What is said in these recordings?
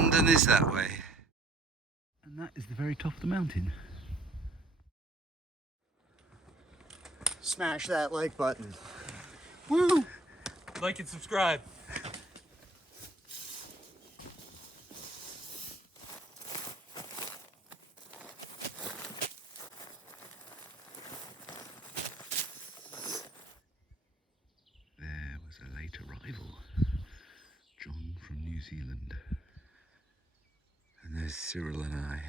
London is that way. And that is the very top of the mountain. Smash that like button. Woo! Like and subscribe. There was a late arrival. John from New Zealand. And there's Cyrille and I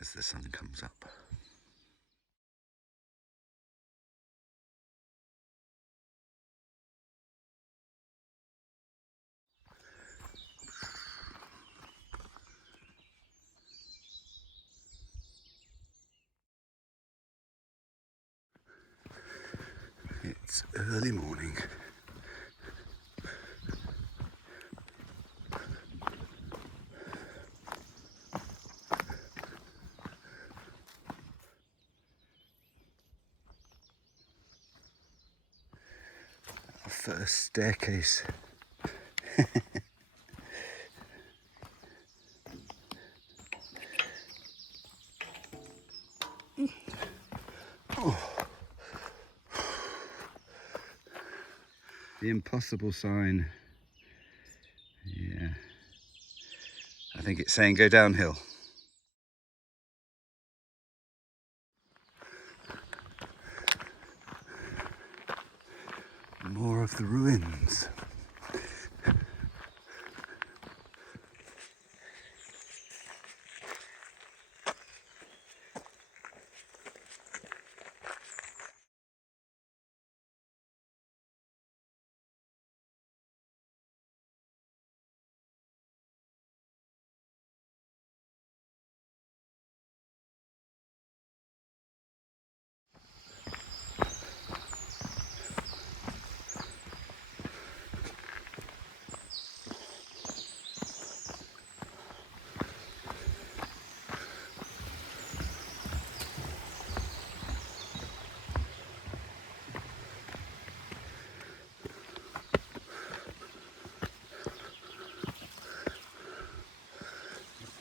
as the sun comes up. It's early morning. Our first staircase. The impossible sign. Yeah. I think it's saying go downhill. More of the ruins.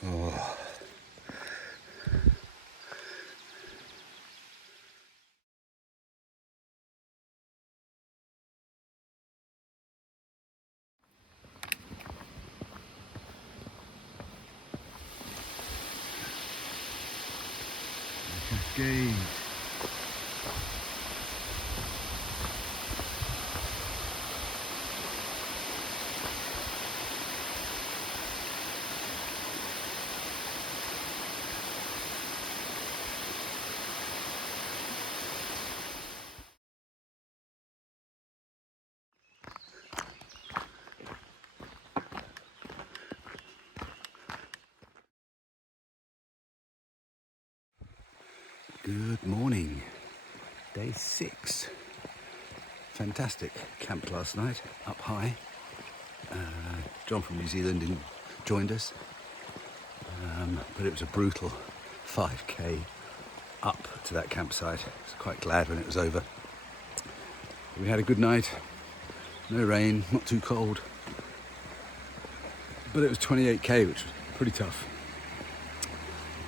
Oh. Cascade. Good morning. Day 6. Fantastic camp last night, up high. John from New Zealand joined us, but it was a brutal 5k up to that campsite. I was quite glad when it was over. We had a good night, no rain, not too cold, but it was 28k, which was pretty tough.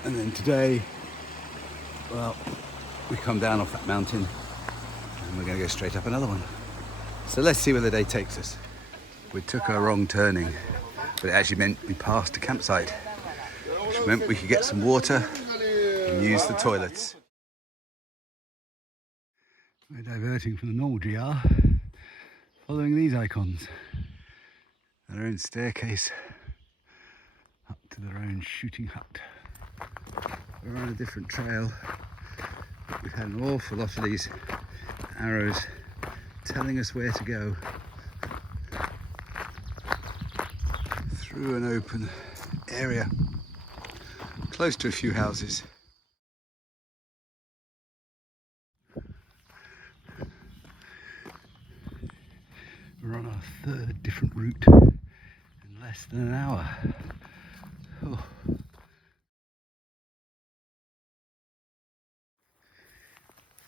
And then today, well, we come down off that mountain and we're going to go straight up another one. So let's see where the day takes us. We took our wrong turning, but it actually meant we passed a campsite, which meant we could get some water and use the toilets. We're diverting from the normal GR, following these icons. Their own staircase. Up to their own shooting hut. We're on a different trail. We've had an awful lot of these arrows telling us where to go. Through an open area, close to a few houses. We're on our third different route in less than an hour. Oh.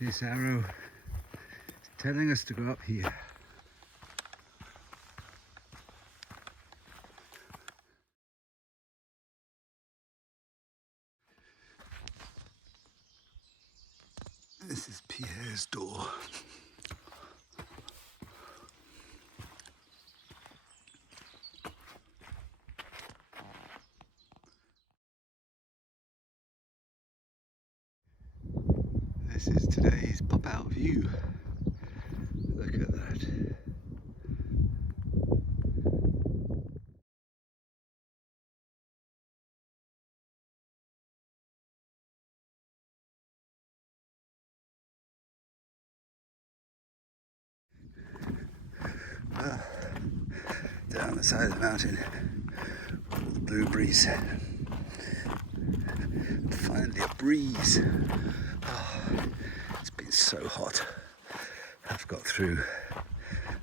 This arrow is telling us to go up here. There's door. This is today's pop-out view. Look at that. Well, down the side of the mountain, all the blueberries. And finally a breeze. Oh, it's been so hot. I've got through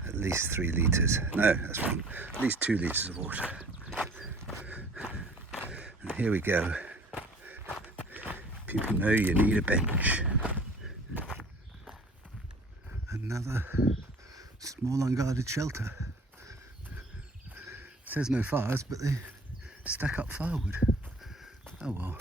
at least 3 litres. No, that's wrong. At least 2 litres of water. And here we go. People know you need a bench. Another small unguarded shelter. It says no fires, but they stack up firewood. Oh well.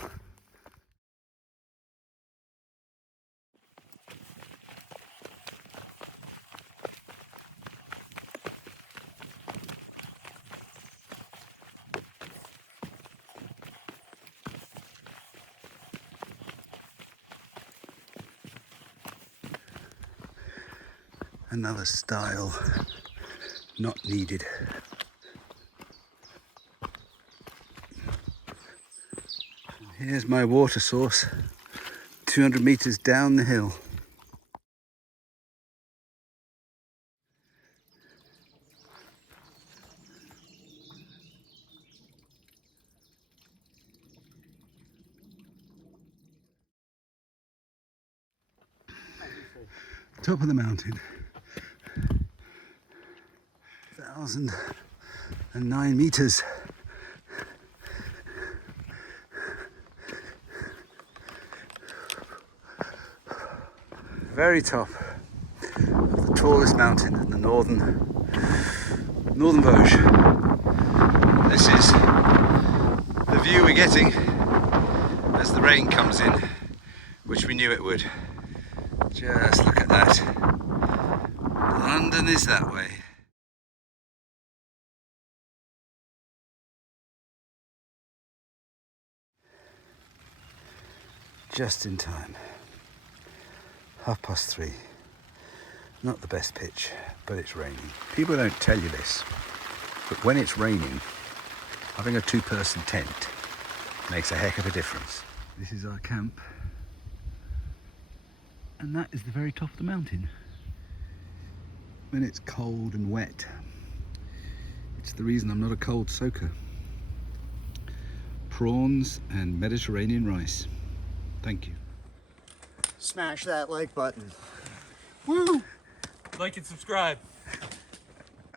Another style not needed. And here's my water source, 200 meters down the hill. Top of the mountain. 1,009 meters. Very top of the tallest mountain in the northern Vosges. This is the view we're getting as the rain comes in, which we knew it would. Just look at that. London is that way. Just in time. 3:30. Not the best pitch, but it's raining. People don't tell you this, but when it's raining, having a 2-person tent makes a heck of a difference. This is our camp, and that is the very top of the mountain. When it's cold and wet, it's the reason I'm not a cold soaker. Prawns and Mediterranean rice. Thank you. Smash that like button. Woo! Like and subscribe.